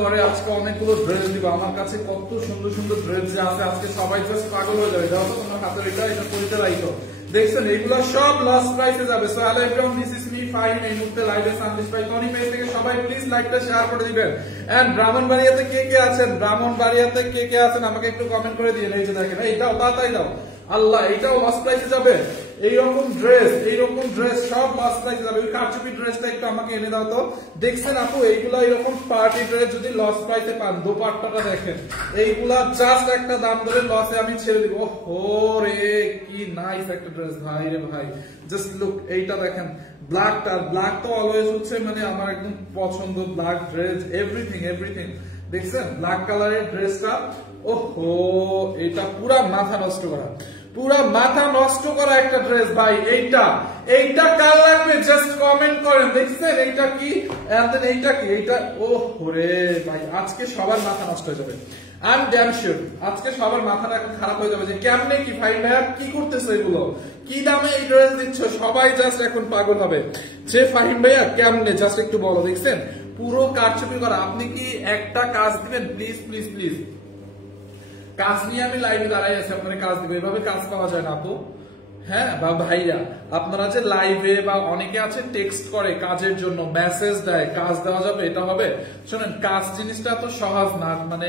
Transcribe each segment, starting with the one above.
ঘরে আজকে অনেকগুলো ড্রেস দিব। আমার কাছে কত সুন্দর সুন্দর ড্রেস আছে, আজকে সবাই জাস্ট পাগল হয়ে যাবে। দাও তো তোমার হাতে এটা পরিচয় রাখো। দেখছেন এগুলো সব লস প্রাইসে যাবে। So hello everyone, this is me Fahim. এই মুহূর্তে লাইভে সান্দেশ ভাই টনি পেজ থেকে সবাই প্লিজ লাইকটা শেয়ার করে দিবেন। এন্ড ব্রাহ্মণবাড়িয়াতে কে কে আছেন, ব্রাহ্মণবাড়িয়াতে কে কে আছেন আমাকে একটু কমেন্ট করে দিন। এই যে দেখেন, এইটাও তাড়াতাড়ি দাও। আল্লাহ, এইটাও লস প্রাইসে যাবে। এইরকম ড্রেস সব লস প্রাইসে যাবে। ওই কারচুপি ড্রেসটা একটু আমাকে এনে দাও তো। দেখছেন আপু, এইগুলা এরকম পার্টি ড্রেস যদি লস প্রাইসে পান, দোপাট্টাটা দেখেন, এইগুলা জাস্ট একটা দাম ধরে লসে আমি ছেড়ে দিব। ও রে, কি নাইস একটা ড্রেস ভাই রে ভাই। জাস্ট লুক, এইটা দেখেন, ব্ল্যাক তো অলওয়েজ হচ্ছে মানে আমার একদম পছন্দ। ব্ল্যাক ড্রেস, এভরিথিং দেখছেন, ব্ল্যাক কালারের ড্রেসটা। ওহো, এটা পুরা মাথা নষ্ট করা একটা ড্রেস ভাই। এইটা কার লাগবে জাস্ট কমেন্ট করেন। দেখছেন এইটা কি, এইটা ওহো রে ভাই, আজকে সবার মাথা নষ্ট হয়ে যাবে। আই এম ড্যাম শিওর আজকে সবার মাথাটা এখন খারাপ হয়ে যাবে যে কেমনে কি ভাই ভাইয়া কি করতেছে, এগুলো কি দামে এই ড্রেস দিচ্ছ, সবাই জাস্ট এখন পাগল হবে যে ফাহিম ভাইয়া কেমনে, জাস্ট একটু বলো। দেখছেন পুরো কারচুপি করা। আপনি কি একটা কাজ দিবেন প্লিজ। কাজ নিয়ে আমি লাইভে দাঁড়াই আছি, আপনার কাজ দিবে, এভাবে কাজ পাওয়া যায় না আপু। হ্যাঁ বা ভাইয়া, আপনারা যে লাইভে বা অনেকে আছে টেক্সট করে কাজের জন্য, মেসেজ দেয়, কাজ দেওয়া যাবে, এটা হবে। শোনেন, কাজ জিনিসটা তো সহজ না, মানে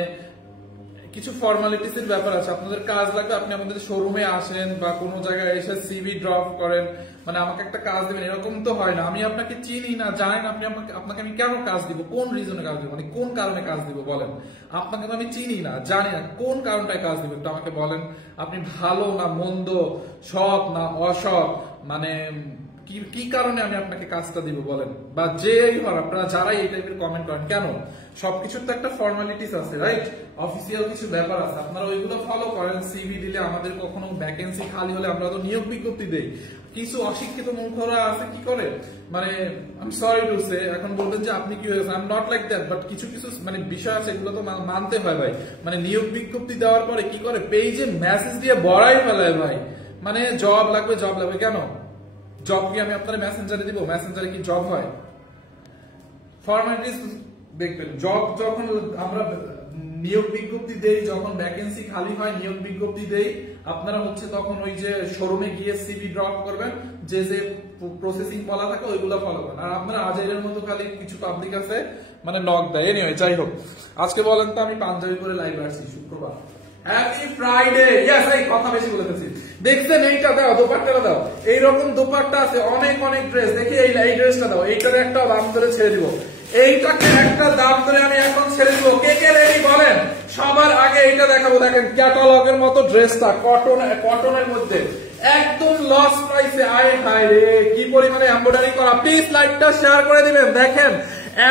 কিছু ফর্মালিটিস এর ব্যাপার আছে। আপনাদের কাজ লাগবে, আপনি আমাদের শোরুমে আসেন বা কোনো জায়গায় এসে সিভি ড্রপ করেন, মানে আমাকে একটা কাজ দিবেন এরকম তো হয় না। আমি আপনাকে চিনি না, জানেন আপনি আপনাকে আমি কেন কাজ দিব, কোন রিজনে কাজ দিব, মানে কোন কারণে কাজ দিব বলেন। আপনাকে তো আমি চিনি না, জানি না কোন কারণটায় কাজ দিব, একটু আমাকে বলেন। আপনি ভালো না মন্দ, সৎ না অসৎ, মানে কি কারণে আমি আপনাকে কাজটা দিব বলেন। বা যেই হন আপনারা যারাই এই টাইপের কমেন্ট করেন, কেন সবকিছুর তো একটা ফর্মালিটিস আছে, রাইট? অফিসিয়াল কিছু ব্যাপার আছে, আপনারা ওইগুলো ফলো করেন। সিভি দিলে আমাদের কখনো ভ্যাকেন্সি খালি হলে আমরা তো নিয়োগ বিজ্ঞপ্তি দেই। কিছু অশিক্ষিত মূর্খরা আছে কি করে, মানে I am sorry to say, এখন বলবেন যে আপনি কি হয়েছে, I am not like that, but কিছু মানে বিষয় আছে, এগুলো তো মানতে হয় ভাই। মানে নিয়োগ বিজ্ঞপ্তি দেওয়ার পরে কি করে, পেজে মেসেজ দিয়ে ভরাই ফেলায় ভাই, মানে জব লাগবে। কেন জব কি আমি আপনার মেসেঞ্জারে দিব? মেসেঞ্জারে কি জব হয়? ফর্মালিটিস দেখবেন। জব যখন আমরা নিয়োগ বিজ্ঞপ্তি দেই, যখন ভ্যাকেন্সি খালি হয় নিয়োগ বিজ্ঞপ্তি দেই, আপনারা হচ্ছে তখন ওই যে শোরুমে গিয়ে সিভি ড্রপ করবেন, যে প্রসেসিং বলা থাকে ওইগুলো ফলো করেন। আর আপনারা আজের মতো খালি কিছু পাবলিক আছে মানে নক দেয়। এনিওয়ে, যাই হোক, আজকে বলেন তো আমি পাঞ্জাবি করে লাইভ আসছি শুক্রবার। Happy Friday. ইয়েস, এই কথা বেশি বলে ফেলছি। দেখছেন এইটা দাও, দোপাট্টাটা দাও। এইরকম দোপাট্টা আছে অনেক ড্রেস। দেখি এই ড্রেসটা দাও, এইটার একটা দাম ধরে ছেড়ে দিব। এইটাকে একটা দাম ধরে আমি এখন ছেড়ে দিব। কে রেডি বলেন? সবার আগে এইটা দেখাবো। দেখেন ক্যাটালগের মতো ড্রেসটা, কটনের মধ্যে একদম লস প্রাইসে। আয় হায় রে, কি পরিমাণে এমব্রয়ডারি করা। প্লিজ লাইকটা শেয়ার করে দিবেন। দেখেন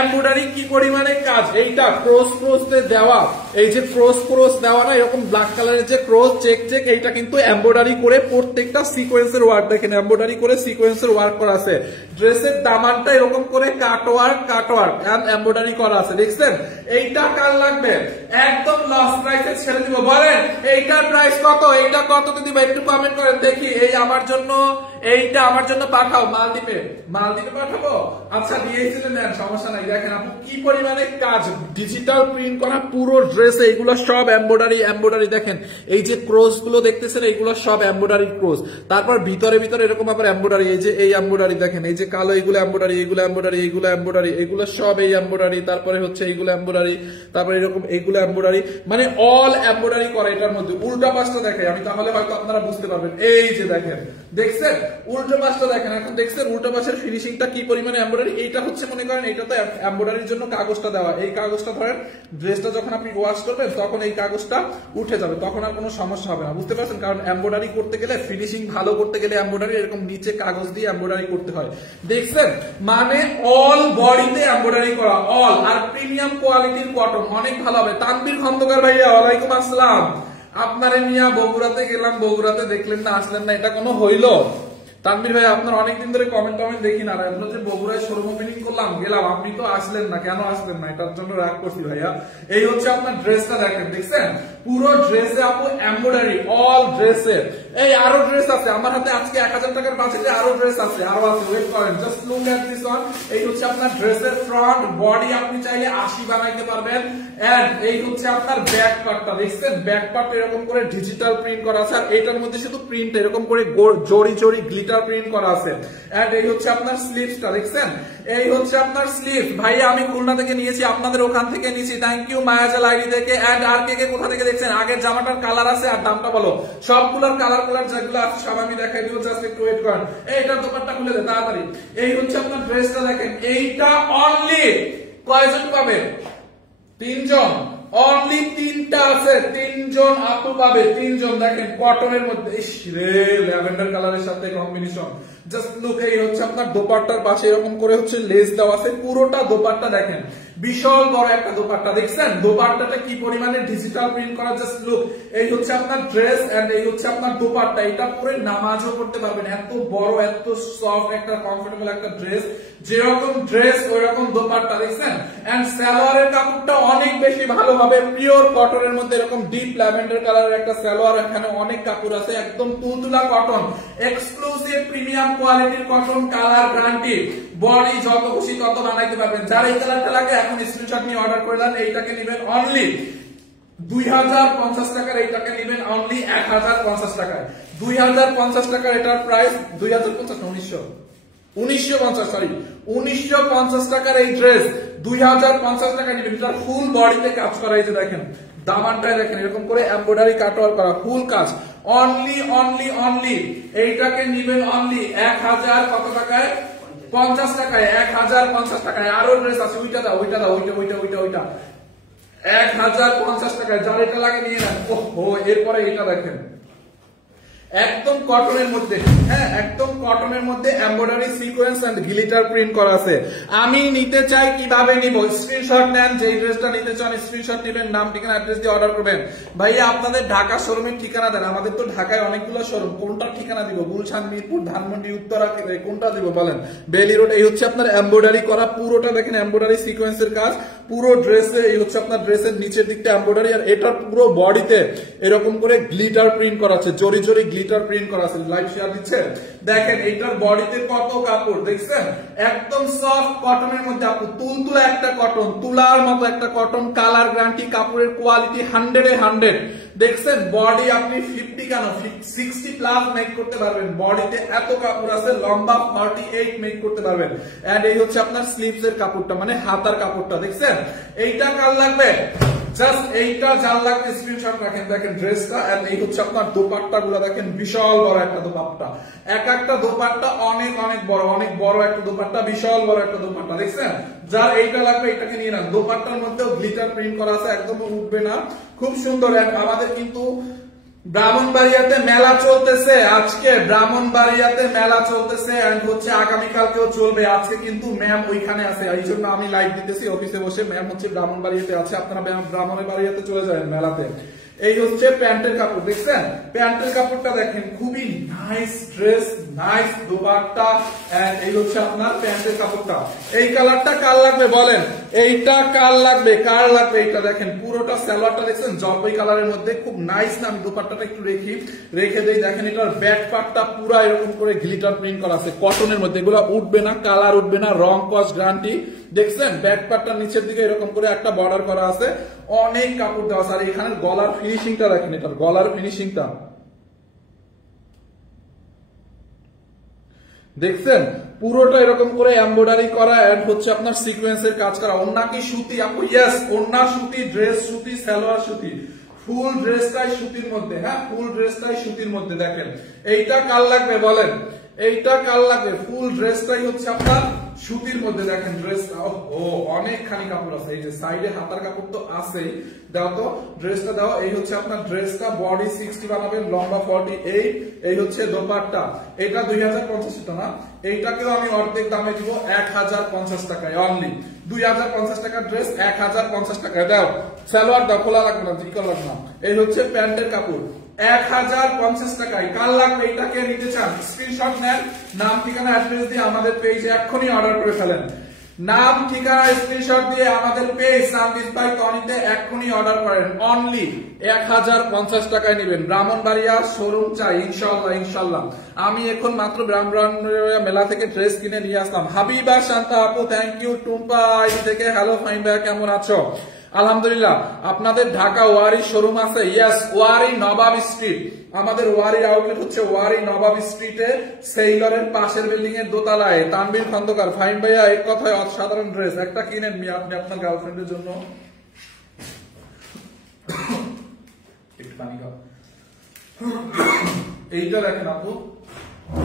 এমব্রয়ডারি কি পরিমাণে কাজ। এইটা ক্রস দেওয়া, এই যে ক্রস দেওয়া না, এরকম ব্ল্যাক কালারের যে ক্রস চেক, এইটা কিন্তু এমব্রয়ডারি করে প্রত্যেকটা সিকোয়েন্সের ওয়ার্ক। দেখেন এমব্রয়ডারি করে সিকোয়েন্সের ওয়ার্ক করা আছে। ড্রেসের দামানটা এরকম করে কাটওয়ার্ক এমব্রয়ডারি করা আছে। দেখছেন এইটা কার লাগবে? একদম লস প্রাইসে ছেড়ে দিব। বলেন এইটার প্রাইস কত? এইটা কত দিব একটু কমেন্ট করেন দেখি। এইটা আমার জন্য পাঠাও। মালদ্বীপে পাঠাবো? আচ্ছা, দিয়েছিলেন, নেন, সমস্যা নাই। দেখেন আপু কি পরিমাণে কাজ, ডিজিটাল প্রিন্ট করা পুরো ড্রেসে। এইগুলো সব এমব্রয়ডারি। দেখেন এই যে ক্রস গুলো দেখতেছেন, এইগুলো সব এমব্রয়ডারি ক্রস। তারপর ভিতরে এরকম আবার এমব্রয়ডারি। এই যে এই এমব্রয়ডারি দেখেন, এই যে কালো, এইগুলো এমব্রয়ডারি, এগুলো সব এই এমব্রয়ডারি। তারপরে হচ্ছে এইগুলো এমব্রয়ডারি, তারপরে এরকম এইগুলো এমব্রয়ডারি, মানে অল এমব্রয়ডারি করা। এটার মধ্যে উল্টা পাশটা দেখাই আমি, তাহলে হয়তো আপনারা বুঝতে পারবেন। এই যে দেখেন, দেখছেন উল্টা পাশটা দেখেন। এখন দেখছেন উল্টা পাশের ফিনিশিংটা কি পরিমাণে এমব্রয়ডারি। এইটা হচ্ছে মনে করেন এটা তো এমব্রয়ডারির জন্য কাগজটা দেওয়া। এই কাগজটা ধরেন ড্রেসটা যখন আপনি ওয়াশ করবেন তখন এই কাগজটা উঠে যাবে, তখন আর কোনো সমস্যা হবে না। বুঝতে পারছেন? কারণ এমব্রয়ডারি করতে গেলে, ফিনিশিং ভালো করতে গেলে এমব্রয়ডারি এরকম নিচে কাগজ দিয়ে এমব্রয়ডারি করতে হয়। দেখছেন মানে অল বডিতে এমব্রয়ডারি করা, অল। আর প্রিমিয়াম কোয়ালিটির কটন, অনেক ভালো হবে। তানভীর খন্দকার ভাইয়া, ওয়ালাইকুম আসসালাম। আপনারে নিয়ে বগুড়াতে গেলাম, বগুড়াতে দেখলেন না, আসলেন না, এটা কোনো হইল? তানভীর ভাই, আপনার অনেকদিন ধরে কমেন্ট দেখি না। আমরা যে বগুড়ায় শোরুম ওপেনিং করলাম, গেলাম, আপনি তো আসলেন না, কেন আসলেন না? এটার জন্য রাগ করছি ভাইয়া। এই হচ্ছে আপনার ড্রেসটা, দেখেন, দেখছেন পুরো ড্রেসে আপু এমব্রয়ডারি, অল ড্রেসে। এই আরো ড্রেস আছে আমার হাতে আজকে 1000 টাকার বাজেটে আরো ড্রেস আছে, আরো আছে, ওয়েট করেন, just look at this one. এই হচ্ছে আপনার ড্রেসের ফ্রন্ট বডি, আপনি চাইলে 80 বানাইতে পারবেন। এন্ড এই হচ্ছে আপনার ব্যাক পার্টটা, দেখছেন ব্যাক পার্ট এরকম করে ডিজিটাল প্রিন্ট করা আছে, আর এটার মধ্যে শুধু প্রিন্ট এরকম করে জড়ি জড়ি গ্লিটার প্রিন্ট করা আছে। এন্ড এই হচ্ছে আপনার স্লিভসটা, দেখছেন এই হচ্ছে আপনার স্লিভ। ভাই আমি খুলনা থেকে নিয়েছি, আপনাদের ওখান থেকে নিয়েছি, থ্যাংক ইউ মায়াজাল আইডি থেকে। এন্ড আর কে কে কোথা থেকে দেখছেন, আগের জামাটার কালার আছে আর দামটা বলো, সবগুলোর কালার যেগুলো আছে সব আমি দেখাই দিব, জাস্ট একটু ওয়েট করেন। এইটার দোপাট্টা খুলে দেন তাড়াতাড়ি। এই হচ্ছে আপনার ড্রেসটা, দেখেন এইটা অনলি কয়জন পাবে, 3 জন, অনলি 3টা আছে, 3 জন আপু পাবে, 3 জন। দেখেন কটনের মধ্যে, ইস রে ল্যাভেন্ডার কালারের সাথে কম্বিনেশন, জাস্ট লুক। এই হচ্ছে আপনার দোপাট্টার পাশে এরকম করে হচ্ছে লেস দেওয়া আছে, পুরোটা দোপাট্টা দেখেন বিশাল বড় একটা দোপাট্টা, দেখছেন দোপাট্টাটা কি পরিমাণে ডিজিটাল প্রিন্ট করা, জাস্ট লুক। এই হচ্ছে আপনার ড্রেস এন্ড এই হচ্ছে আপনার দোপাট্টা, এটা পরে নামাজও পড়তে পারবেন, এত বড় এত সফট একটা কমফোর্টেবল একটা ড্রেস, যেরকম ড্রেস ওই রকম দোপাট্টা, দেখছেন। এন্ড সালোয়ারের কাপড়টা অনেক বেশি ভালো হবে, পিওর কটনের মধ্যে এরকম ডিপ ল্যাভেন্ডার কালারের একটা সালোয়ার, এখানে অনেক কাপড় আছে, একদম তুলতুলা কটন, এক্সক্লুসিভ প্রিমিয়াম কোয়ালিটির কটন, কালার গ্যারান্টি, বডি যত খুশি তত বানাইতে পারবেন। যার এই কালারটা লাগে এখন স্ক্রিনশট নিয়ে অর্ডার করে দেন। এইটাকে নেবেন অনলি 2050 টাকার, এইটাকে নেবেন অনলি 1050 টাকায়, 2050 টাকার এটার প্রাইস, 2050 না 1950 সরি 1950 টাকার এই ড্রেস 2050 টাকা নেবেন। এটা ফুল বডিতে কাজ করা, এই যে দেখেন দামানটায় দেখেন এরকম করে এমব্রয়ডারি কাটওয়ার করা, ফুল কাজ, অনলি অনলি অনলি এইটাকে নেবেন অনলি 1000 কত টাকায়, 50 টাকায়, 1050 টাকায়। আরো ড্রেস আছে, ওইটা দাও, ওইটা দাও, ওইটা ওইটা ওইটা ওইটা 1050 টাকায়, যার এটা লাগে নিয়ে নেন। ওহো, এরপরে এটা দেখেন একদম কটনের মধ্যে, হ্যাঁ একদম কটনের মধ্যে embroidery sequence and glitter print করা আছে। আমি নিতে চাই, কিভাবে নিব, স্ক্রিনশট নেন, যেই ড্রেসটা নিতে চান স্ক্রিনশট নেবেন, নাম ঠিকানা অ্যাড্রেস দিয়ে অর্ডার করবেন। ভাইয়া আপনাদের ঢাকা শোরুমের ঠিকানা দেন, আমাদের তো ঢাকায় অনেকগুলো শোরুম, কোনটার ঠিকানা দিব, গুলশান, মিরপুর, ধানমন্ডি, উত্তরা, কোনটা দিব বলেন, বেলি রোড। এই হচ্ছে আপনার এমব্রয়ডারি করা, পুরোটা দেখেন এমব্রয়ডারি সিকোয়েন্সের কাজ, পুরো ড্রেসে এই হচ্ছে আপনার ড্রেসের নিচের দিকটা এমব্রয়ডারি, আর এটার পুরো বডিতে এরকম করে গ্লিটার প্রিন্ট করা আছে, জরি জরি গ্লিটার প্রিন্ট করা আছে। লাইভ শেয়ার দিচ্ছে, দেখেন এইটার বডিতে কত কাপড়, দেখছেন একদম সফট কটনের মধ্যে, আপু তুলতুলা একটা কটন, তুলার মতো একটা কটন, কালার গ্যারান্টি, কাপড়ের কোয়ালিটি 100-100, দেখছেন বডি আপনি 50 কেন 60 প্লাস মেক করতে পারবেন, বডিতে এত কাপড় আছে, লম্বা 48 মেক করতে পারবেন। এন্ড এই হচ্ছে আপনার স্লিভস এর কাপড়টা, মানে হাতার কাপড়টা, দেখছেন এইটা কাল লাগবে, জাস্ট এইটা যার লাগবে স্ক্রিনশট রাখেন। দেখেন ড্রেসটা, এন্ড এই হচ্ছে আপনার দোপাট্টা গুলো, দেখেন বিশাল বড় একটা দোপাট্টা, এক একটা দোপাট্টা অনেক অনেক বড় একটা দোপাট্টা, বিশাল বড় একটা দোপাট্টা, দেখছেন। যার এইটা লাগবে এটাকে নিয়ে নেন, দোপাট্টার মধ্যেও গ্লিটার প্রিন্ট করা আছে, একদম উঠবে না, খুব সুন্দর। আমাদের কিন্তু ব্রাহ্মণবাড়িয়াতে মেলা চলতেছে, আজকে ব্রাহ্মণবাড়িয়াতে মেলা চলতেছে, এন্ড হচ্ছে আগামীকালকেও চলবে। আজকে কিন্তু ম্যাম ওইখানে আছে, এই জন্য আমি লাইভ দিতেছি অফিসে বসে, ম্যাম হচ্ছে ব্রাহ্মণবাড়িয়াতে আছে, আপনারা ব্রাহ্মণবাড়িয়াতে চলে যাবেন মেলাতে। এই হচ্ছে প্যান্টের কাপড়, দেখছেন প্যান্টের কাপড়টা দেখেন, খুবই nice dress, nice dupatta, and এই হচ্ছে আপনার প্যান্টের কাপড়টা। এই কালারটা কার লাগবে বলেন, এইটা কার লাগবে, কার লাগবে এইটা, দেখেন পুরোটা সালোয়ারটা দেখছেন জলপাই কালারের মধ্যে, খুব নাইস না। আমি দোপাট্টাটা একটু রেখে দেই, দেখেন এটার ব্যাক পার্টটা পুরো এরকম করে গ্লিটার প্রিন্ট করা আছে কটনের মধ্যে, এগুলো উঠবে না, কালার উঠবে না, রং কস গ্যারান্টি, দেখছেন ব্যাক পার্টটা নিচের দিকে এরকম করে একটা বর্ডার করা আছে, অনেক কাপড় দেওয়া আছে। আর এখানে গলার ফিনিশিংটা দেখেন, এটার গলার ফিনিশিংটা দেখছেন পুরোটা এরকম করে এমব্রয়ডারি করা, এন্ড হচ্ছে আপনার সিকোয়েন্সের কাজ করা। ওন্না কি সুতি আপু, ইয়েস ওন্না সুতি, ড্রেস সুতি, সালোয়ার সুতি, ফুল ড্রেসটাই সুতির মধ্যে, হ্যাঁ ফুল ড্রেসটাই সুতির মধ্যে। দেখেন এইটা কার লাগবে বলেন, এইটা কার লাগবে, ফুল ড্রেসটাই হচ্ছে আপনার সুতির মধ্যে। দেখেন ড্রেসটা ও অনেকখানি কাপড় আছে, এই যে সাইডে হাতার কাপড় তো আছেই, দাও তো ড্রেসটা দাও। এই হচ্ছে আপনার ড্রেসটা, বডি 60 বানাবেন, লম্বা 48, এই হচ্ছে দোপাট্টা। এটা 2050 টাকা না, এইটাকেও আমি অর্ধেক দামে দিব 1050 টাকায়, অনলি 2050 টাকার ড্রেস 1050 টাকায় দাও। সালোয়ার দাও, খোলা লাগবে না, জিকল লাগবে না। এই হচ্ছে প্যান্টের কাপড় 1050 টাকায়, কার লাগবে এটাকে নিতে চান স্ক্রিনশট নেন, নাম ঠিকানা অ্যাড্রেস দিয়ে আমাদের পেজে এক্ষুনি অর্ডার করে ফেলেন। নাম ঠিকানা স্ক্রিনশট দিয়ে আমাদের পেজ সানবিজ বাই টনিতে এক্ষুনি অর্ডার করেন। অনলি 1050 টাকায় নেবেন। ব্রাহ্মণবাড়িয়া শোরুম চাই ইনশাআল্লাহ ইনশাআল্লাহ। আমি এখন মাত্র ব্রাহ্মণবাড়িয়া মেলা থেকে ড্রেস কিনে নিয়ে আসলাম। হাবিবা শান্তা আপু থ্যাংক ইউ। টুম্পা আইডি থেকে হ্যালো ফাইন ভাইয়া কেমন আছো? আলহামদুলিল্লাহ। আপনাদের ঢাকা ওয়ারি শোরুম আছে? ইয়েস, ওয়ারি নবাব স্ট্রিট। আমাদের ওয়ারির আউটলেট হচ্ছে ওয়ারি নবাব স্ট্রিটে, সেইলরের পাশের বিল্ডিং এর দোতলায়। তানভীর খন্দকার ফাইন ভাইয়া এক কথায় অসাধারণ ড্রেস একটা কিনেন মি আপনি আপনার গার্লফ্রেন্ডের জন্য। একটু পানি খাও। এইটা দেখেন আপু,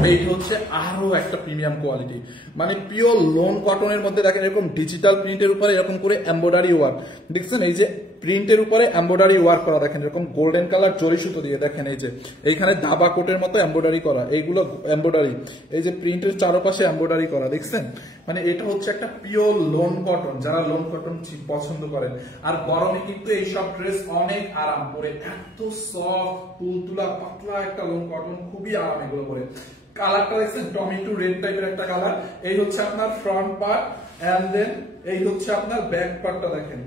এইটা হচ্ছে আরো একটা প্রিমিয়াম কোয়ালিটি, মানে পিওর লোন কটনের মধ্যে দেখেন এরকম ডিজিটাল প্রিন্টের উপরে এরকম করে এমব্রয়ডারি ওয়ার্ক দেখছেন, এই যে প্রিন্টের উপরে এমব্রয়ডারি ওয়ার্ক করা দেখেন এরকম গোল্ডেন কালার জরি সুতো দিয়ে, দেখেন এই যে এইখানে দাবা কোটের মতো এমব্রয়ডারি করা, এইগুলো এমব্রয়ডারি, এই যে প্রিন্টের চারপাশে এমব্রয়ডারি করা দেখছেন, মানে এটা হচ্ছে একটা পিওর লোন কটন। যারা লোন কটন পছন্দ করেন, আর গরমে কিন্তু এইসব ড্রেস অনেক আরাম করে, এত সফট তুলতুলা পাতলা একটা লোন কটন, খুবই আরাম এগুলো পরে। কালারটা দেখছেন টমেটো রেড টাইপের একটা কালার। এই হচ্ছে আপনার ফ্রন্ট পার্ট, এন্ড দেন এই হচ্ছে আপনার ব্যাক পার্টটা দেখেন,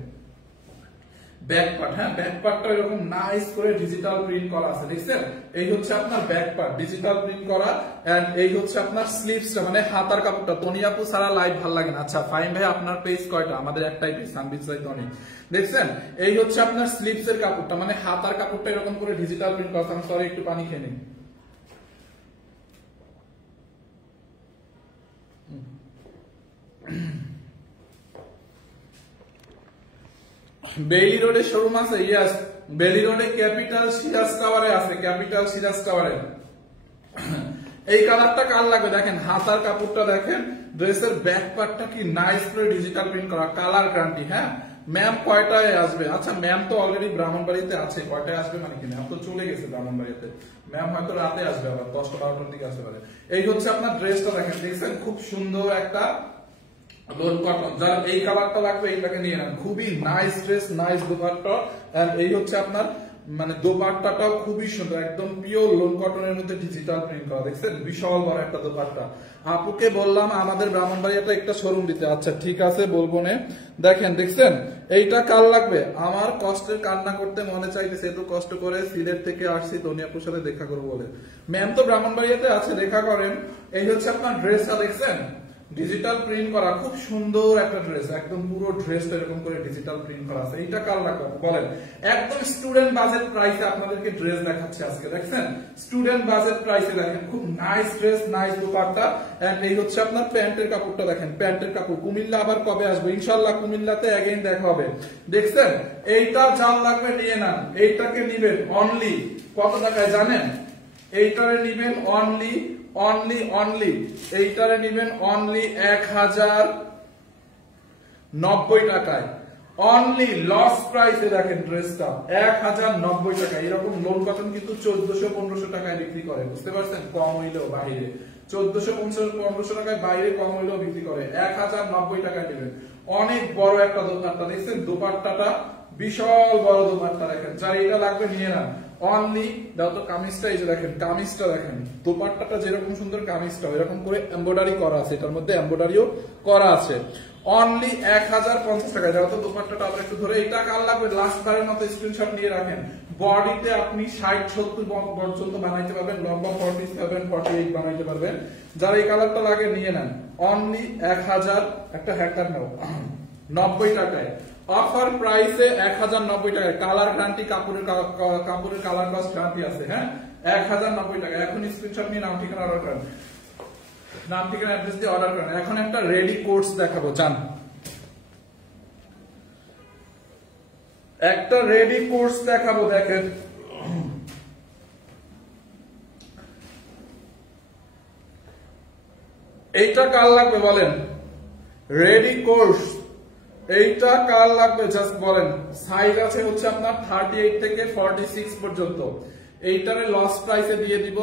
ব্যাক পার্ট, হ্যাঁ ব্যাক পার্টটা এরকম নাইস করে ডিজিটাল প্রিন্ট করা আছে দেখছেন। এই হচ্ছে আপনার ব্যাক পার্ট ডিজিটাল প্রিন্ট করা, এন্ড এই হচ্ছে আপনার স্লিভসটা মানে হাতার কাপড়টা। তনিয়াপু সারা লাইভ ভালো লাগে না। আচ্ছা ফাইন ভাই আপনার পেজ কয়টা? আমাদের একটাই পেজ সানবিজ বাই টনি দেখছেন। এই হচ্ছে আপনার স্লিভস এর কাপড়টা মানে হাতার কাপড়টা এরকম করে ডিজিটাল প্রিন্ট করা। আমি সরি একটু পানি খেয়ে নিই। বেইলি রোডে শোরুম আছে? ইয়েস, বেইলি রোডে ক্যাপিটাল সিরাজ টাওয়ারে আছে, ক্যাপিটাল সিরাজ টাওয়ারে। এই কালারটা কার লাগবে দেখেন, হাতার কাপড়টা দেখেন, ড্রেসের ব্যাক পার্টটা কি নাইস করে ডিজিটাল প্রিন্ট করা, কালার গ্যারান্টি। হ্যাঁ ম্যাম কয়টায় আসবে? আচ্ছা ম্যাম তো অলরেডি ব্রাহ্মণবাড়িতে আছে, কয়টায় আসবে মানে কি ম্যাম তো চলে গেছে ব্রাহ্মণবাড়িতে, ম্যাম হয়তো রাতে আসবে, আবার 10টা-12টার দিকে আসতে পারে। এই হচ্ছে আপনার ড্রেসটা দেখেন, দেখছেন খুব সুন্দর একটা লোন কটন। যার এই কালারটা লাগবে এইটাকে নিয়ে নেন, খুবই nice dress, nice dupatta. And এই হচ্ছে আপনার মানে দোপাট্টাটাও খুবই সুন্দর, একদম পিওর লোন কটনের মধ্যে ডিজিটাল প্রিন্ট করা দেখছেন, বিশাল বড় একটা দোপাট্টা। আপুকে বললাম আমাদের ব্রাহ্মণবাড়িয়াতে একটা শোরুম দিতে। আচ্ছা ঠিক আছে বলবো না। দেখেন দেখছেন এইটা কাল লাগবে? আমার কষ্টের কান্না করতে মনে চাইতেছে, এত কষ্ট করে সিলেট থেকে আসছি তনিয়াপুর সাথে দেখা করবো বলে। ম্যাম তো ব্রাহ্মণবাড়িয়াতে আছে, দেখা করেন। এই হচ্ছে আপনার ড্রেসটা দেখছেন, ডিজিটাল প্রিন্ট করা, খুব সুন্দর একটা ড্রেস, একদম পুরো ড্রেসটা এরকম করে ডিজিটাল প্রিন্ট করা আছে। এইটা কাল লাগবে বলেন? একদম স্টুডেন্ট বাজেট প্রাইসে আপনাদেরকে ড্রেস দেখাচ্ছি আজকে, দেখছেন স্টুডেন্ট বাজেট প্রাইসে দেখেন, খুব nice dress, nice dupatta. And এই হচ্ছে আপনার প্যান্টের কাপড়টা দেখেন, প্যান্টের কাপড়। কুমিল্লা আবার কবে আসবে? ইনশাআল্লাহ কুমিল্লাতে অ্যাগেইন দেখা হবে। দেখছেন এইটা যার লাগবে নিয়ে নেন। এইটাকে নিবেন অনলি কত টাকায় জানেন? এইটারে নিবেন অনলি এইটারে নিবেন অনলি 1090 টাকায়। অনলি লস প্রাইসে দেখেন ড্রেসটা 1090 টাকা। এরকম লোন কটন কিন্তু 1400-1500 টাকায় বিক্রি করে, বুঝতে পারছেন? কম হইলেও বাইরে 1400-1500 টাকায় বাইরে কম হইলেও বিক্রি করে, 1090 টাকায় নেবেন। অনেক বড় একটা দোপাট্টা দেখছেন, দোপাট্টাটা বিশাল বড় দোপাট্টা দেখেন। যার এটা লাগবে নিয়ে নেন অনলি। দাও তো কামিজটা, এই যে দেখেন কামিজটা দেখেন, দোপাট্টাটা যেরকম সুন্দর কামিজটা এরকম করে এমব্রয়ডারি করা আছে, এটার মধ্যে এমব্রয়ডারিও করা আছে। অনলি 1050 টাকায়। দাও তো দোপাট্টাটা আবার একটু ধরে। এইটা কার লাগবে লাস্ট বারের মতো স্ক্রিনশট নিয়ে রাখেন। বডিতে আপনি 60-70 পর্যন্ত বানাইতে পারবেন, লম্বা 47-48 বানাইতে পারবেন। যারা এই কালারটা লাগে নিয়ে নেন অনলি 1000 একটা হ্যাকার নাও 90 টাকায়। অফার প্রাইসে 1090 টাকায়। কালার গ্যারান্টি, কাপড়ের কালার কস্ট গ্যারান্টি আছে। হ্যাঁ 1090 টাকা। এখন স্ক্রিনশট নিয়ে নাম ঠিকানা অর্ডার করেন, নাম ঠিকানা অ্যাড্রেস দিয়ে অর্ডার করেন। এখন একটা রেডি কোর্স দেখাবো, জান একটা রেডি কোর্স দেখাবো। দেখেন এইটা কার লাগবে বলেন? রেডি কোর্স এইটা কার লাগবে জাস্ট বলেন। সাইজ আছে হচ্ছে আপনার 38 থেকে 46 পর্যন্ত। এইটারে লস প্রাইসে দিয়ে দিব,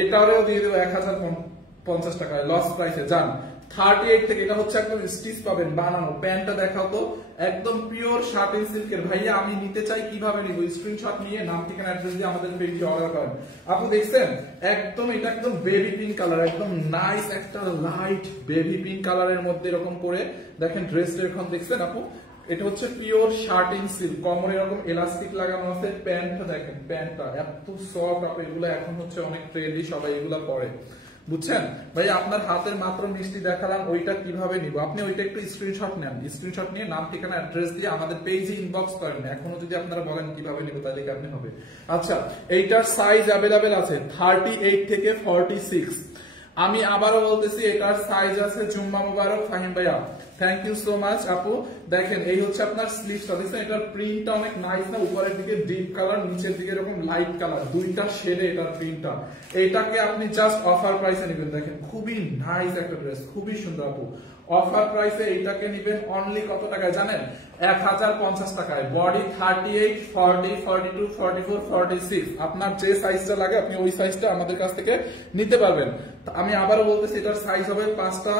এটারেও দিয়ে দিব 1050 টাকায় লস প্রাইসে। যান 38 থেকে, এটা হচ্ছে একদম স্টিচ পাবেন বানানো। প্যান্টটা দেখাও তো, একদম পিওর শার্টিন সিল্কের। ভাইয়া আমি নিতে চাই, কিভাবে নিব? স্ক্রিনশট নিয়ে নাম ঠিকানা অ্যাড্রেস দিয়ে আমাদের পেজে অর্ডার করেন। আপু দেখছেন একদম, এটা একদম বেবি পিঙ্ক কালার, একদম নাইস একটা লাইট বেবি পিঙ্ক কালারের মধ্যে এরকম করে দেখেন ড্রেসটা এখন দেখছেন আপু, এটা হচ্ছে পিওর শার্টিন সিল্ক, কোমরে এরকম এলাস্টিক লাগানো আছে। প্যান্টটা দেখেন, প্যান্টটা এত সফট আপু, এগুলো এখন হচ্ছে অনেক ট্রেন্ডি, সবাই এগুলা পরে, বুঝছেন ভাই? আপনার হাতের মাত্র মিষ্টি দেখালাম, ওইটা কিভাবে নিব? আপনি ওইটা একটু স্ক্রিনশট নেন, স্ক্রিনশট নিয়ে নাম ঠিকানা অ্যাড্রেস দিয়ে আমাদের পেজে ইনবক্স করেন। এখনো যদি আপনারা বলেন কিভাবে নিব, তাহলে কেমনে হবে? আচ্ছা, এইটার সাইজ অ্যাভেলেবেল আছে 38 থেকে 46। আমি আবারও বলতেছি, এটার সাইজ আছে। জুম্মা মুবারক ফাহিম ভাইয়া, থ্যাংক ইউ সো মাচ আপু। দেখেন এই হচ্ছে আপনার স্লিভসটা, দেখছেন এটার প্রিন্টটা অনেক নাইস না? উপরের দিকে ডিপ কালার, নিচের দিকে এরকম লাইট কালার, দুইটা শেডে এটার প্রিন্টটা। এইটাকে আপনি জাস্ট অফার প্রাইসে নেবেন। দেখেন খুবই নাইস একটা ড্রেস, খুবই সুন্দর আপু। অফার প্রাইসে এইটাকে নেবেন অনলি কত টাকায় জানেন? 1050 টাকায়। বডি 38, 40, 42, 44, 46, আপনার যে সাইজটা লাগে আপনি ওই সাইজটা আমাদের কাছ থেকে নিতে পারবেন। আমি আবারও বলতেছি, এটার সাইজ হবে 5টা,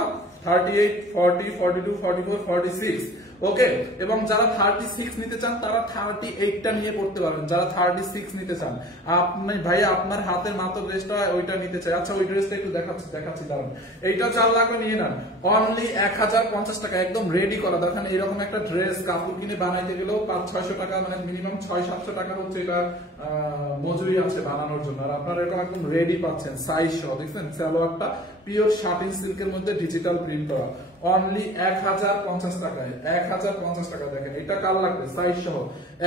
38, 40, 42, 44, 46। ওকে, এবং যারা 36 নিতে চান তারা 38টা নিয়ে পড়তে পারবেন। যারা 36 নিতে চান, আপনি ভাই আপনার হাতের মাত্র ড্রেসটা ওইটা নিতে চাই। আচ্ছা, ওই ড্রেসটা একটু দেখাচ্ছি দাঁড়ান। এইটা যার লাগবে নিয়ে নেন, অনলি 1050 টাকা, একদম রেডি করা। দেখেন এরকম একটা ড্রেস কাপড় কিনে বানাইতে গেলেও 500-600 টাকা, মানে মিনিমাম 600-700 টাকা হচ্ছে এটা মজুরি আছে বানানোর জন্য। আর আপনারা এরকম একদম রেডি পাচ্ছেন সাইজ সহ। দেখছেন সালোয়ারটা পিওর শার্টিন সিল্কের মধ্যে ডিজিটাল প্রিন্ট করা, অনলি 1050 টাকায়। 1050 টাকা। দেখেন এটা কার লাগবে সাইজ সহ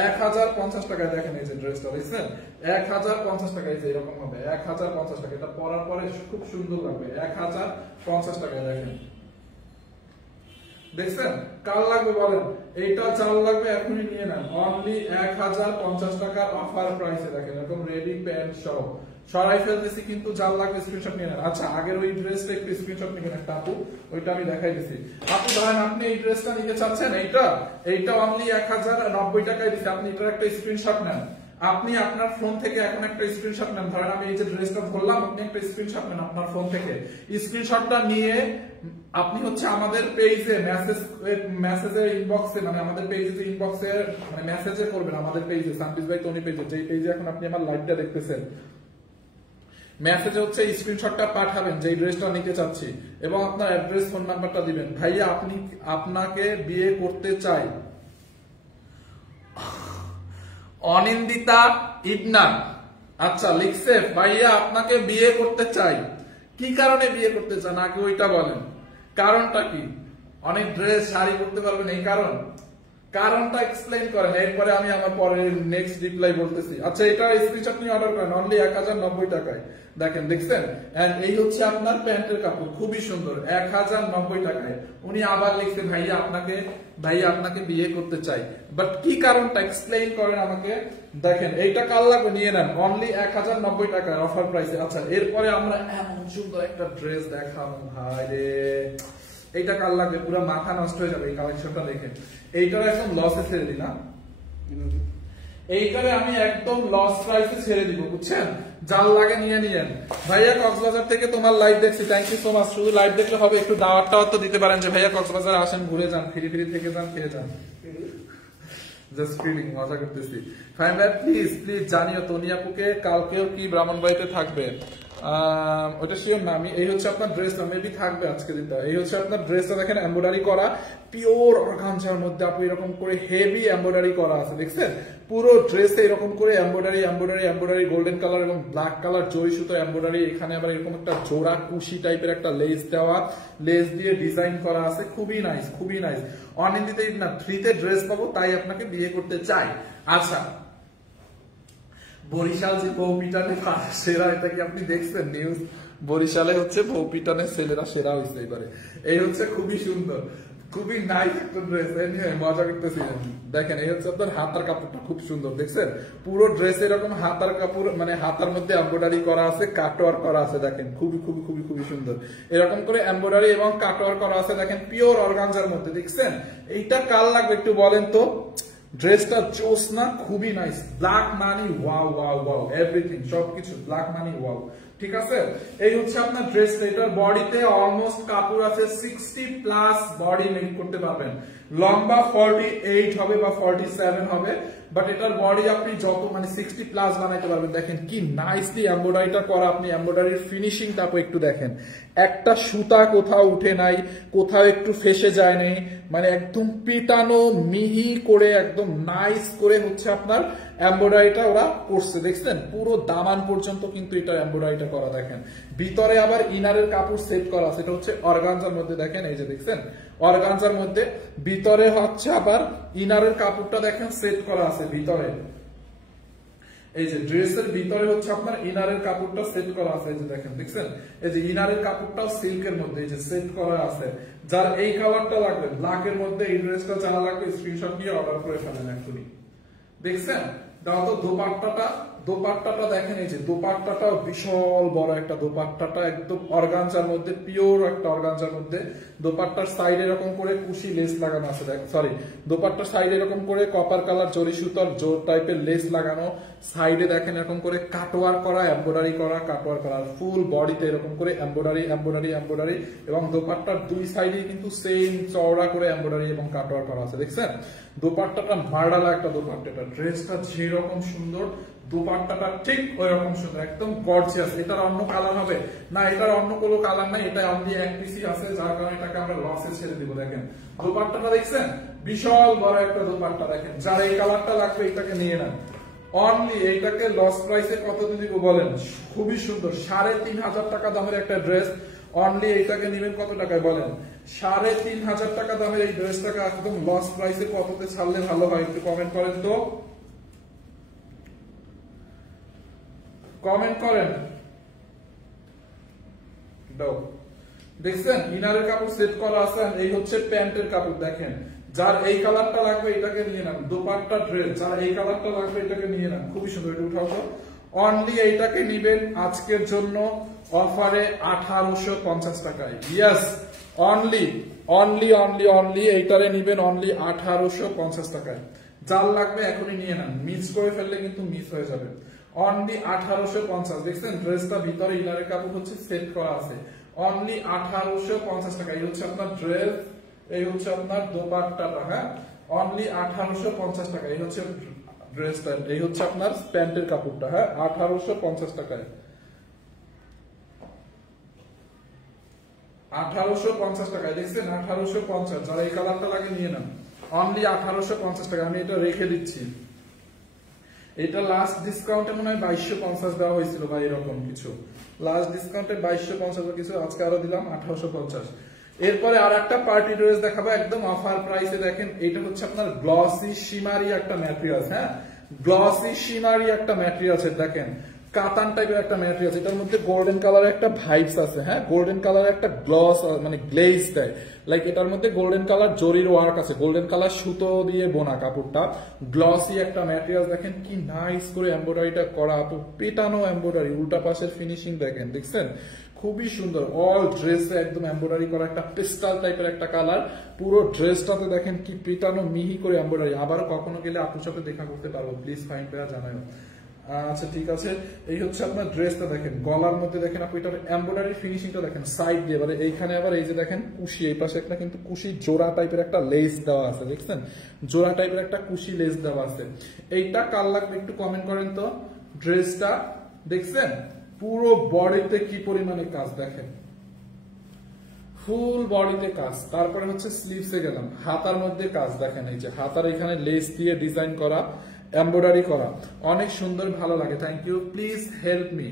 1050 টাকায়। দেখেন এই যে ড্রেসটা, দেখছেন 1050 টাকায়, যে এরকম হবে 1050 টাকা। এটা পরার পরে খুব সুন্দর লাগবে। 1050 টাকায় দেখেন, দেখছেন কার লাগবে বলেন? এইটা চাল লাগবে, এখনই নিয়ে নেন, অনলি 1050 টাকার অফার প্রাইসে। দেখেন এরকম রেডি প্যান্ট সহ সরাই ফেলতেছি, কিন্তু যার লাগবে স্ক্রিনশট নিয়ে নেন। আচ্ছা, আগের ওই ড্রেসটা একটু স্ক্রিনশট নেবেন একটা আপু, ওইটা আমি দেখাই দিছি। আপু ধরেন আপনি এই ড্রেসটা নিতে চাচ্ছেন, এইটা অনলি 1090 টাকায় দিচ্ছি, আপনি এটার একটা স্ক্রিনশট নেন। আপনি আপনার ফোন থেকে এখন একটা স্ক্রিনশট নেন। ধরেন আমি এই যে ড্রেসটা ধরলাম, আপনি একটা স্ক্রিনশট নেন আপনার ফোন থেকে। স্ক্রিনশটটা নিয়ে আপনি হচ্ছে আমাদের পেজে মেসেজের ইনবক্সে, মানে আমাদের পেজে ইনবক্সে মানে মেসেজে করবেন আমাদের পেজে, সানপিস বাই টনি পেজে, যেই পেজে এখন আপনি আমার লাইভটা দেখতেছেন। মেসেজে হচ্ছে স্ক্রিনশটটা পাঠাবেন যে ড্রেসটা নিতে চাচ্ছি, এবং আপনার অ্যাড্রেস ফোন নাম্বারটা দিবেন। ভাইয়া আপনাকে বিয়ে করতে চাই, অনিন্দিতা ইডনান। আচ্ছা লিখছে, ভাইয়া আপনাকে বিয়ে করতে চাই। কি কারণে বিয়ে করতে চান আগে ওইটা বলেন, কারণটা কি? অনেক ড্রেস শাড়ি পরতে পারবেন, এই কারণটা এক্সপ্লেইন করেন, এরপরে আমি আমার পরে নেক্সট রিপ্লাই বলতেছি। আচ্ছা, এটা স্ক্রিনশট নিয়ে অর্ডার করেন অনলি 1090 টাকায়। দেখেন দেখছেন, এন্ড এই হচ্ছে আপনার প্যান্টের কাপড়, খুবই সুন্দর, 1090 টাকায়। উনি আবার লিখছে, ভাইয়া আপনাকে বিয়ে করতে চাই, বাট কি কারণটা এক্সপ্লেইন করেন আমাকে। দেখেন এইটা কাল লাগবে, নিয়ে নেন, অনলি 1090 টাকায় অফার প্রাইসে। আচ্ছা, এরপরে আমরা এমন সুন্দর একটা ড্রেস দেখাবো ভাই রে, এইটা কাল লাগবে, পুরো মাথা নষ্ট হয়ে যাবে এই কালেকশনটা দেখেন। এইটার একদম লসে ছেড়ে দিই না, এইটারে আমি একদম লস প্রাইসে ছেড়ে দিব, বুঝছেন? যার লাগে নিয়ে নিয়েন। ভাইয়া কক্সবাজার থেকে তোমার লাইভ দেখছি, থ্যাংক ইউ সো মাচ। শুধু লাইভ দেখলে হবে, একটু দাওয়াতটাও তো দিতে পারেন যে ভাইয়া কক্সবাজার আসেন, ঘুরে যান, ফ্রি থেকে যান, খেয়ে যান। জাস্ট ফিলিং, মজা করতেছি। ফাইন ভাই প্লিজ জানিও তনি আপুকে কালকেও কি ব্রাহ্মণবাড়িতে থাকবে। ওটা শিওর না আমি। এই হচ্ছে আপনার ড্রেসটা, মেবি থাকবে আজকে দিনটা। এই হচ্ছে আপনার ড্রেসটা, দেখেন এমব্রয়ডারি করা, পিওর অর্গানজার মধ্যে আপনি এরকম করে হেভি এমব্রয়ডারি করা আছে, দেখছেন? পুরো ড্রেসে এরকম করে এমব্রয়ডারি গোল্ডেন কালার এবং ব্ল্যাক কালার জরি সুতো এমব্রয়ডারি। এখানে আবার এরকম একটা জোড়া কুশি টাইপের একটা লেস দেওয়া, লেস দিয়ে ডিজাইন করা আছে, খুবই নাইস। অনিন্দিতা না 3-তে ড্রেস পাবো, তাই আপনাকে বিয়ে করতে চাই। আচ্ছা, বরিশাল যে বউপিটানে সেরা, এটা কি আপনি দেখছেন নিউজ? বরিশালে হচ্ছে বউপিটানের ছেলেরা সেরা হয়েছে এবারে। এই হচ্ছে খুবই সুন্দর, খুবই নাইস একটা ড্রেস, মজা করতেছিলেন। দেখেন এই হচ্ছে আপনার হাতার কাপড়টা খুব সুন্দর, দেখছেন? পুরো ড্রেস এরকম হাতার কাপড়, মানে হাতার মধ্যে এমব্রয়ডারি করা আছে, কাটওয়ার করা আছে। দেখেন খুবই সুন্দর, এরকম করে এমব্রয়ডারি এবং কাটওয়ার করা আছে। দেখেন পিওর অর্গানজার মধ্যে, দেখছেন? এইটা কাল লাগবে একটু বলেন তো? ড্রেসটা জোস না? খুবই nice. Black money wow, everything, সবকিছু ব্ল্যাক মানি ওয়াও। ঠিক আছে, এই হচ্ছে আপনার ড্রেস। এটার বডিতে অলমোস্ট কাপড় আছে 60 প্লাস বডি মেক করতে পারবেন। লম্বা 48 হবে বা 47 হবে, বাট এটার বডি আপনি যত মানে 60 প্লাস বানাইতে পারবেন। দেখেন কি নাইসলি এমব্রয়ডারিটা করা, আপনি এমব্রয়ডারির ফিনিশিংটা একটু দেখেন, একটা সুতা কোথাও উঠে নাই, কোথাও একটু ফেসে যায় নাই, মানে একদম পিটানো মিহি করে একদম নাইস করে হচ্ছে আপনার এমব্রয়ডারিটা ওরা করছে। দেখছেন পুরো দামান পর্যন্ত কিন্তু এটা এমব্রয়ডারিটা করা। দেখেন ভিতরে আবার ইনারের কাপড় সেট করা আছে, এটা হচ্ছে অর্গানজার মধ্যে। দেখেন এই যে দেখছেন অর্গানজার মধ্যে ভিতরে হচ্ছে আবার ইনারের কাপড়টা দেখেন সেট করা আছে ভিতরে। এই যে ড্রেসের ভিতরে হচ্ছে আপনার ইনারের কাপড়টা সেট করা আছে, এই যে দেখেন দেখছেন এই যে ইনারের কাপড়টাও সিল্কের মধ্যে এই যে সেট করা আছে। যার এই কালারটা লাগবে ব্ল্যাকের মধ্যে, এই ড্রেসটা যারা লাগবে স্ক্রিনশট নিয়ে অর্ডার করে ফেলেন এখনই। দেখছেন দাও তো দোপাট্টাটা, দোপাট্টাটা দেখেন এই যে দোপাট্টাটা বিশাল বড় একটা দোপাট্টাটা, একদম অর্গানজার মধ্যে, পিওর একটা অর্গানজার মধ্যে। দোপাট্টার সাইড এরকম করে কুশি লেস লাগানো আছে, সরি দোপাট্টার সাইড এরকম করে কপার কালার জরি সুতার জোর টাইপের লেস লাগানো। সাইডে দেখেন এরকম করে কাটওয়ার করা, এমব্রয়ডারি করা, কাটওয়ার করা। ফুল বডিতে এরকম করে এমব্রয়ডারি এমব্রয়ডারি এমব্রয়ডারি, এবং দোপাট্টার দুই সাইডে কিন্তু সেম চওড়া করে এমব্রয়ডারি এবং কাটওয়ার করা আছে। দেখছেন দোপাট্টাটা মার্ডালা একটা দোপাট্টা, ড্রেসটা যেরকম সুন্দর দোপাট্টাটা ঠিক ওই রকম সুন্দর, একদম গর্জিয়াস। এটার অন্য কালার হবে না, এটার অন্য কোনো কালার নাই, এটা অনলি এক পিসি আছে, যার কারণে এটাকে আমরা লসে ছেড়ে দিব। দেখেন দোপাট্টাটা দেখছেন বিশাল বড় একটা দোপাট্টা। দেখেন যার এই কালারটা লাগবে এটাকে নিয়ে নেন। অনলি এইটাকে লস প্রাইসে কত দিব বলেন? খুবই সুন্দর 3,500 টাকা দামের একটা ড্রেস, অনলি এইটাকে নেবেন কত টাকায় বলেন? 3,500 টাকা দামের এই ড্রেসটাকে একদম লস প্রাইসে কততে ছাড়লে ভালো হয় একটু কমেন্ট করেন তো, কমেন্ট করেন। দেখছেন ইনারের কাপড় সেট করা আছে, এই হচ্ছে প্যান্টের কাপড়। দেখেন যার এই কালারটা লাগবে এটাকে নিয়ে নেন, দোপাট্টা ড্রেস যার এই কালারটা লাগবে এটাকে নিয়ে নেন, খুবই সুন্দর। এটা উঠাও তো, অনলি এইটাকে নিবেন আজকের জন্য অফারে 1850 টাকায়। Yes only only only only এইটারে নিবেন অনলি 1850 টাকায়। যার লাগবে এখনই নিয়ে নেন, মিস করে ফেললে কিন্তু মিস হয়ে যাবে। অনলি 1850। দেখছেন ড্রেসটা ভিতরে ইনারের কাপড় হচ্ছে সেট করা আছে, অনলি 1850 টাকা। এই হচ্ছে আপনার ড্রেস, এই হচ্ছে আপনার দোপাট্টাটা, হ্যাঁ অনলি 1850 টাকা। এই হচ্ছে ড্রেসটা, এই হচ্ছে আপনার প্যান্টের কাপড়টা, হ্যাঁ 1850 টাকায়। 1850 টাকায়। দেখছেন 1850, যারা এই কালারটা লাগে নিয়ে নেন, অনলি 1850 টাকা। আমি এটা রেখে দিচ্ছি, এটা লাস্ট ডিসকাউন্টে মনে হয় 2250 দেওয়া হয়েছিল বা এরকম কিছু, লাস্ট ডিসকাউন্টে 2250 কিছু, আজকে আরো দিলাম 1850। এরপরে আর একটা পার্টি ড্রেস দেখাবো একদম অফার প্রাইসে। দেখেন এটা হচ্ছে আপনার গ্লসি শিমারি একটা ম্যাটেরিয়াল, হ্যাঁ গ্লসি শিমারি একটা ম্যাটেরিয়াল আছে। দেখেন কাতান টাইপের একটা ম্যাটেরিয়াল, এটার মধ্যে গোল্ডেন কালারের একটা ভাইবস আছে, হ্যাঁ গোল্ডেন কালারের একটা গ্লস মানে গ্লেজ দেয়, লাইক এটার মধ্যে গোল্ডেন কালার জরির ওয়ার্ক আছে, গোল্ডেন কালার সুতো দিয়ে বোনা কাপড়টা, গ্লসি একটা ম্যাটেরিয়াল। দেখেন কি নাইস করে এমব্রয়ডারিটা করা, পেটানো এমব্রয়ডারি, উল্টা পাশের ফিনিশিং দেখেন, দেখছেন খুবই সুন্দর। অল ড্রেসে একদম এমব্রয়ডারি করা, একটা পেস্টাল টাইপের একটা কালার, পুরো ড্রেসটাতে দেখেন কি পেটানো মিহি করে এমব্রয়ডারি। আবার কখনো গেলে আপুর সাথে দেখা করতে পারবো, প্লিজ ফাইন পেয়া জানাও। আচ্ছা ঠিক আছে, এই হচ্ছে আপনার ড্রেসটা। দেখেন গলার মধ্যে দেখেন আপনি এটার এমব্রয়ডারি ফিনিশিংটা দেখেন, সাইড দিয়ে এবারে এইখানে আবার এই যে দেখেন কুশি, এই পাশে একটা কিন্তু কুশি জোড়া টাইপের একটা লেস দেওয়া আছে, দেখছেন জোড়া টাইপের একটা কুশি লেস দেওয়া আছে। এইটা কার লাগবে একটু কমেন্ট করেন তো। ড্রেসটা দেখছেন পুরো বডিতে কি পরিমাণে কাজ, দেখেন ফুল বডিতে কাজ। তারপরে হচ্ছে স্লিভসে গেলাম, হাতার মধ্যে কাজ দেখেন, এই যে হাতার এখানে লেস দিয়ে ডিজাইন করা, এমব্রয়ডারি করা, অনেক সুন্দর, ভালো লাগে। Thank you, please help me.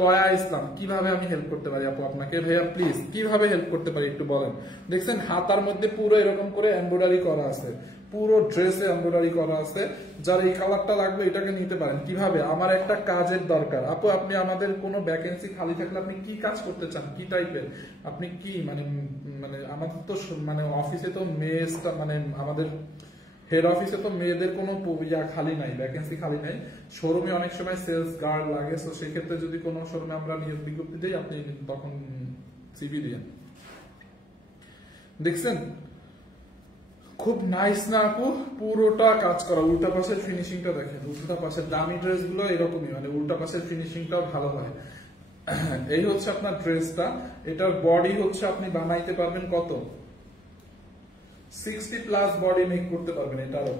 Toya Islam, কিভাবে আমি হেল্প করতে পারি আপু আপনাকে? ভাইয়া প্লিজ কিভাবে হেল্প করতে পারি একটু বলেন। দেখছেন হাতার মধ্যে পুরো এরকম করে এমব্রয়ডারি করা আছে, পুরো ড্রেসে এমব্রয়ডারি করা আছে। যার এই কালারটা লাগবে এটাকে নিতে পারেন। কিভাবে? আমার একটা কাজের দরকার আপু, আপনি আমাদের কোনো ভ্যাকেন্সি খালি থাকলে আপনি কি কাজ করতে চান, কি টাইপের, আপনি কি মানে মানে আমাদের তো মানে অফিসে তো মেয়েটা মানে আমাদের হেড অফিসে তো মেয়েদের কোনো খালি নাই, ভ্যাকেন্সি খালি নাই। শোরুমে অনেক সময় সেলস গার্ড লাগে, তো সেই ক্ষেত্রে যদি কোনো শোরুমে আমরা নিয়োগ বিজ্ঞপ্তি দিই আপনি তখন সিভি দিয়েন। দেখছেন খুব নাইস না আপু, পুরোটা কাজ করা, উল্টা পাশের ফিনিশিংটা দেখেন, উল্টা পাশের দামি ড্রেস গুলো এরকমই, মানে উল্টা পাশের ফিনিশিংটাও ভালো হয়। এই হচ্ছে আপনার ড্রেসটা, এটার বডি হচ্ছে আপনি বানাইতে পারবেন কত 60 প্লাস বডি মেক করতে পারবেন, এটারও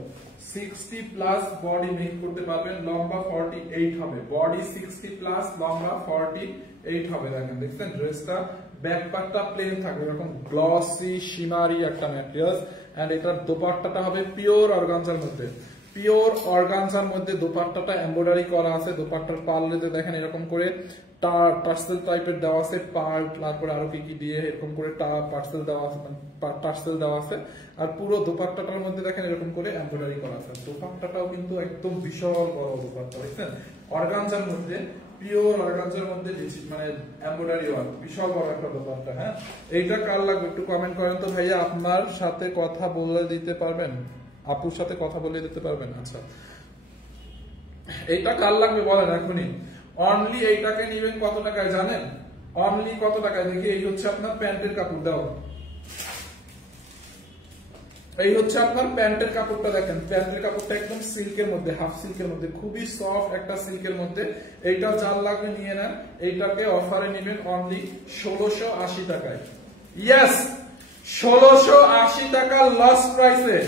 60 প্লাস বডি মেক করতে পারবেন, লম্বা 48 হবে, বডি 60 প্লাস লম্বা 48 হবে। দেখছেন ড্রেসটা ব্যাক পার্টটা প্লেন থাকবে, এরকম গ্লসি শিমারি একটা ম্যাটেরিয়াল, এন্ড এটার দোপাট্টাটা হবে পিওর অর্গানজার মধ্যে, পিওর অর্গানজার মধ্যে দোপাট্টাটা এমব্রয়ডারি করা আছে। দোপাট্টার পাল্লেতে দেখেন এরকম করে টার্সেল টাইপের দেওয়া আছে, পার্ল তারপরে আরো কি কি দিয়ে এরকম করে টার্সেল দেওয়া আছে, টার্সেল দেওয়া আছে। আর পুরো দোপাট্টাটার মধ্যে দেখেন এরকম করে এমব্রয়ডারি করা আছে। দোপাট্টাটাও কিন্তু একদম বিশাল বড় দোপাট্টা, দেখছেন অর্গানজার মধ্যে, পিওর অর্গানজার মধ্যে মানে এমব্রয়ডারি ওয়ার্ক, বিশাল বড় একটা দোপাট্টা। হ্যাঁ, এইটা কার লাগবে একটু কমেন্ট করেন তো ভাইয়া। আপনার সাথে কথা বলে দিতে পারবেন, আপুর সাথে কথা বলে দিতে পারবেন। আচ্ছা, এইটা কার লাগবে বলেন এখনই। অনলি এইটাকে নিবেন কত টাকায় জানেন? অনলি কত টাকায়? দেখি, এই হচ্ছে আপনার প্যান্টের কাপড়, দাও, এই হচ্ছে আপনার প্যান্টের কাপড়টা। দেখেন প্যান্টের কাপড়টা একদম সিল্কের মধ্যে, হাফ সিল্কের মধ্যে, খুবই সফট একটা সিল্কের মধ্যে। এইটা যার লাগবে নিয়ে নেন, এইটাকে অফারে নিবেন অনলি 1680 টাকায়। ইয়েস, 1680 টাকা লস প্রাইসে।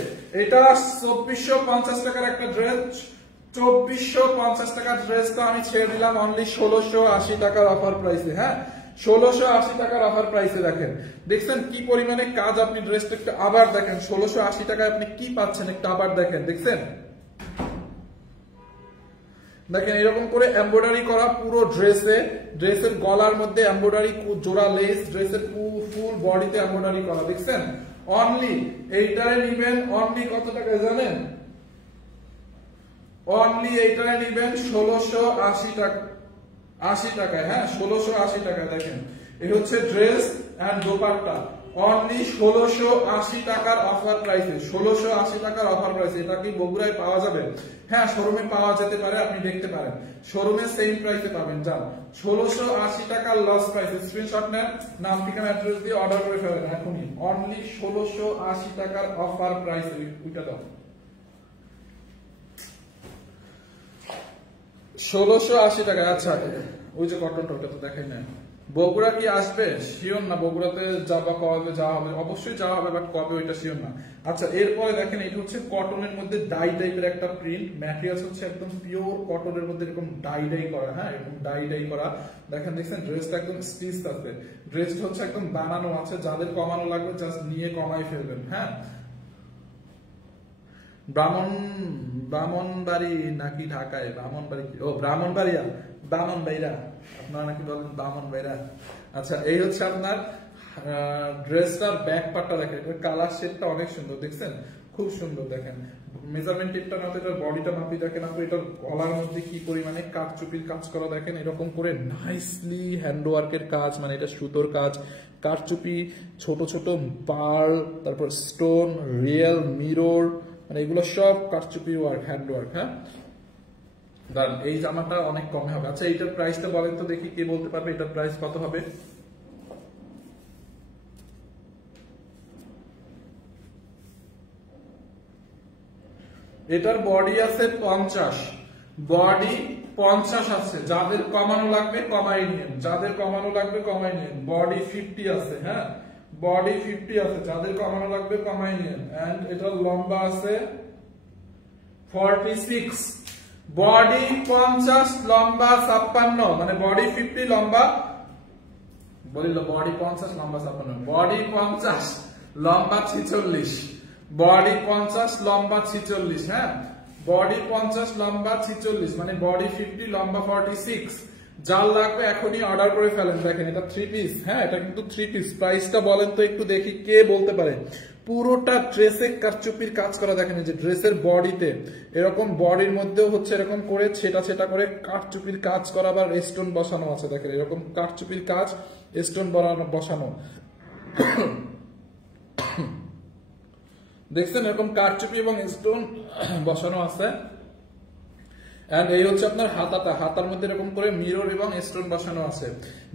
এটা 2450 টাকার একটা ড্রেস, 2450 টাকার ড্রেসটা আমি ছেড়ে দিলাম অনলি 1680 টাকার অফার প্রাইসে। হ্যাঁ, 1680 টাকার অফার প্রাইসে। দেখেন দেখছেন কি পরিমাণে কাজ, আপনি ড্রেসটা একটু আবার দেখেন, 1680 টাকায় আপনি কি পাচ্ছেন একটু আবার দেখেন। দেখছেন, দেখেন এরকম করে এমব্রয়ডারি করা পুরো ড্রেসে, ড্রেসের গলার মধ্যে এমব্রয়ডারি, জোড়া লেস, ড্রেসের ফুল বডিতে এমব্রয়ডারি করা। দেখছেন, অনলি এইটারে নিবেন অনলি কত টাকায় জানেন? অনলি এইটারে নিবেন 1680 টাকা, 80 টাকায়। হ্যাঁ, 1680 টাকায়। দেখেন এই হচ্ছে ড্রেস এন্ড দোপাট্টা, অনলি 1680 টাকার অফার প্রাইসে, 1680 টাকার অফার প্রাইসে। এটা কি বগুড়ায় পাওয়া যাবে? হ্যাঁ, শোরুমে পাওয়া যেতে পারে, আপনি দেখতে পারেন, শোরুমে সেম প্রাইসে পাবেন। যান, 1680 টাকার লস প্রাইসে স্ক্রিনশট নেন, নাম ঠিকানা অ্যাড্রেস দিয়ে অর্ডার করে ফেলেন এখনই। অনলি 1680 টাকার অফার প্রাইসে, ওইটা দাও 1680 টাকা। আচ্ছা, ওই যে কটনটা ওটা তো দেখাই না। বগুড়া কি আসবে? শিওর না, বগুড়াতে যাবা, কবে যাওয়া হবে? অবশ্যই যাওয়া হবে, বাট কবে ওইটা শিওর না। আচ্ছা, এরপরে দেখেন এটা হচ্ছে কটনের মধ্যে ডাই টাইপের একটা প্রিন্ট, ম্যাটেরিয়ালস হচ্ছে একদম পিওর কটনের মধ্যে এরকম ডাই করা। হ্যাঁ, এরকম ডাই করা। দেখেন দেখছেন ড্রেসটা একদম স্টিচ আছে, ড্রেসটা হচ্ছে একদম বানানো আছে। যাদের কমানো লাগবে জাস্ট নিয়ে কমাই ফেলবেন। হ্যাঁ, ব্রাহ্মণবাড়ি নাকি ঢাকায়? ব্রাহ্মণবাড়ি, ও ব্রাহ্মণবাড়িয়া, ব্রাহ্মণবাড়িরা, আপনারা নাকি বলেন ব্রাহ্মণবাড়িরা। আচ্ছা, এই হচ্ছে আপনার ড্রেসটার ব্যাক পার্টটা। দেখেন কালার শেডটা অনেক সুন্দর, দেখছেন খুব সুন্দর। দেখেন মেজারমেন্ট টিপটা না, এটার বডিটা মাপি দেখেন আপনি, এটার গলার মধ্যে কি পরিমাণে কাঠচুপির কাজ করা। দেখেন এরকম করে নাইসলি হ্যান্ডওয়ার্কের কাজ, মানে এটা সুতোর কাজ, কাঠচুপি, ছোট ছোট পার্ল, তারপর স্টোন, রিয়েল মিরর, মানে এগুলো সব কারচুপি ওয়ার্ক, হ্যান্ড ওয়ার্ক। হ্যাঁ, দাঁড়ান, এই জামাটা অনেক কমে হবে। আচ্ছা, এইটার প্রাইসটা বলেন তো দেখি, কে বলতে পারবে এটার প্রাইস কত হবে? এটার বডি আছে 50, বডি 50 আছে। যাদের কমানো লাগবে কমাই নিন, যাদের কমানো লাগবে কমাই নিন। বডি 50 আছে। হ্যাঁ, বডি 50 আছে, যাদের কমানো লাগবে কমাই নিন। এন্ড এটার লম্বা আছে 46, বডি 50 লম্বা 56, মানে বডি 50 লম্বা, বলিল বডি 50 লম্বা 56, বডি 50 লম্বা 46, বডি 50 লম্বা 46। হ্যাঁ, বডি 50 লম্বা 46, মানে বডি 50 লম্বা 46। যার লাগবে এখনই অর্ডার করে ফেলেন। দেখেন এটা 3 পিস। হ্যাঁ, এটা কিন্তু 3 পিস। প্রাইসটা বলেন তো একটু দেখি, কে বলতে পারে? পুরোটা ড্রেসে কারচুপির কাজ করা। দেখেন এই যে ড্রেসের বডিতে এরকম, বডির মধ্যেও হচ্ছে এরকম করে ছেটা করে কারচুপির কাজ করা, আবার স্টোন বসানো আছে। দেখেন এরকম কারচুপির কাজ, স্টোন বসানো। দেখছেন এরকম কারচুপি এবং স্টোন বসানো আছে। এন্ড এই হচ্ছে আপনার হাতাটা, হাতার মধ্যে এরকম করে মিরর এবং স্টোন বসানো আছে।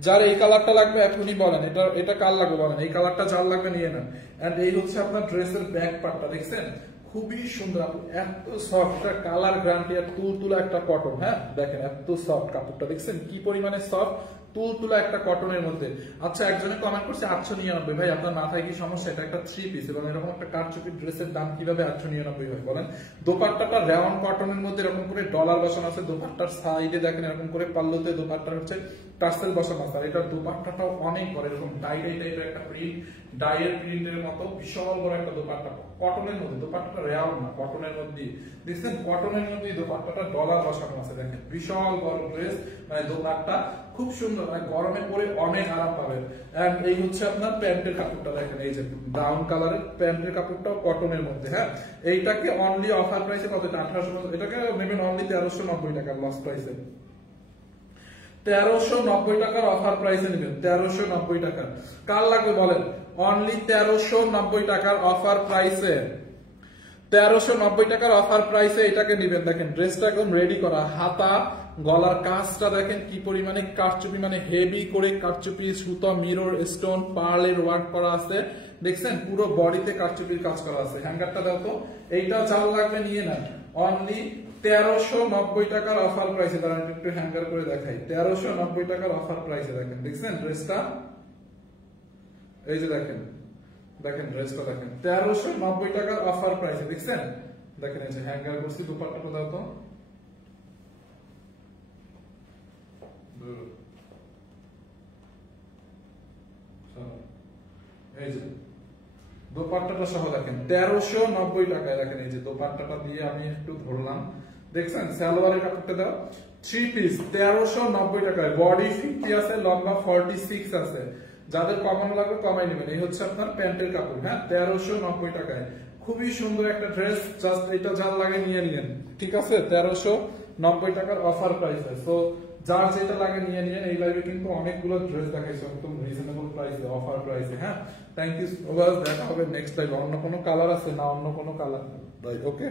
যার এই কালারটা লাগবে এখনই বলেন, এটা কার লাগবে বলেন, এই কালারটা যার লাগবে নিয়ে নেন। এন্ড এই হচ্ছে আপনার ড্রেসের ব্যাক পার্টটা। দেখছেন খুবই সুন্দর, এত সফট, কালার গ্যারান্টি আর তুলতুলা একটা কটন। হ্যাঁ দেখেন এত সফট কাপড়টা, দেখছেন কি পরিমাণে সফট, তুলতুলা একটা কটনের মধ্যে। আচ্ছা একজনে কমেন্ট করছে 899, ভাই আপনার মাথায় কি সমস্যা? এটা একটা 3 পিস এবং এরকম একটা কারচুপি ড্রেসের দাম কিভাবে 899 হয় বলেন? দোপাট্টাটা রেওয়ান কটনের মধ্যে এরকম করে ডলার বসানো আছে, দোপাট্টার সাইডে দেখেন এরকম করে পাল্লুতে দোপাট্টার হচ্ছে টার্সেল বসানো আছে, আর এটা দোপাট্টাটাও অনেক বড়, এরকম ডাই টাইপের একটা প্রিন্ট, ডাইয়ের প্রিন্টের মতো বিশাল বড় একটা দোপাট্টা কটনের মধ্যে। দোপাট্টাটা রেওয়ান না, কটনের মধ্যে, দেখছেন কটনের মধ্যে দোপাট্টাটা ডলার বসানো আছে, দেখেন বিশাল বড় ড্রেস, মানে দোপাট্টা খুব সুন্দর, মানে গরমে পরে অনেক আরাম পাবেন। এন্ড এই হচ্ছে আপনার প্যান্টের কাপড়টা, দেখেন এই যে ব্রাউন কালারের প্যান্টের কাপড়টাও কটনের মধ্যে। হ্যাঁ এইটাকে অনলি অফার প্রাইসে কত? 1800, এটাকে নেবেন অনলি 1390 টাকা লস প্রাইসে। 1390 টাকার অফার প্রাইসে নেবেন, 1390 টাকা। কার লাগবে বলেন? অনলি 1390 টাকার অফার প্রাইসে, 1390 টাকার অফার প্রাইসে এটাকে নেবেন। দেখেন ড্রেসটা একদম রেডি করা, হাতা গলার কাজটা দেখেন কি পরিমাণে কারচুপি, মানে হেভি করে কারচুপি, সুতা, মিরর, স্টোন, পার্লের ওয়ার্ক করা আছে, দেখছেন পুরো বডিতে কারচুপির কাজ করা আছে। হ্যাঙ্গারটা দাও তো, এইটা চাল লাগবে নিয়ে নেন, অনলি 1390 টাকার অফার প্রাইসে। দাঁড়ান একটু হ্যাঙ্গার করে দেখাই, 1390 টাকার অফার প্রাইসে। দেখেন দেখছেন ড্রেসটা, এই যে দেখেন, দেখেন ড্রেসটা দেখেন 1390 টাকার অফার প্রাইসে, দেখছেন দেখেন এই যে হ্যাঙ্গার করছি। দুপাট্টাটা দাও তো, এই যে দোপাট্টাটা সহ দেখেন 1390 টাকায়। দেখেন এই যে দোপাট্টাটা দিয়ে আমি একটু ধরলাম, দেখছেন সালোয়ারের কাপড়টা দাও, 3 পিস 1390 টাকায়, বডি 50 আছে, লম্বা 46 আছে। যাদের কমানো লাগবে কমাই নেবেন। এই হচ্ছে আপনার প্যান্টের কাপড়। হ্যাঁ 1390 টাকায় খুবই সুন্দর একটা ড্রেস, জাস্ট এটা যার লাগে নিয়ে নিন, ঠিক আছে? 1390 টাকার অফার প্রাইসে। সো যার যেটা লাগে নিয়ে নিন। এই লাইভে কিন্তু অনেকগুলো ড্রেস দেখাইছে একদম রিজনেবল প্রাইসে, অফার প্রাইসে। হ্যাঁ থ্যাংক ইউ সো মাচ, দেখা হবে নেক্সট লাইভে। অন্য কোনো কালার আছে না? অন্য কোনো কালার? ওকে।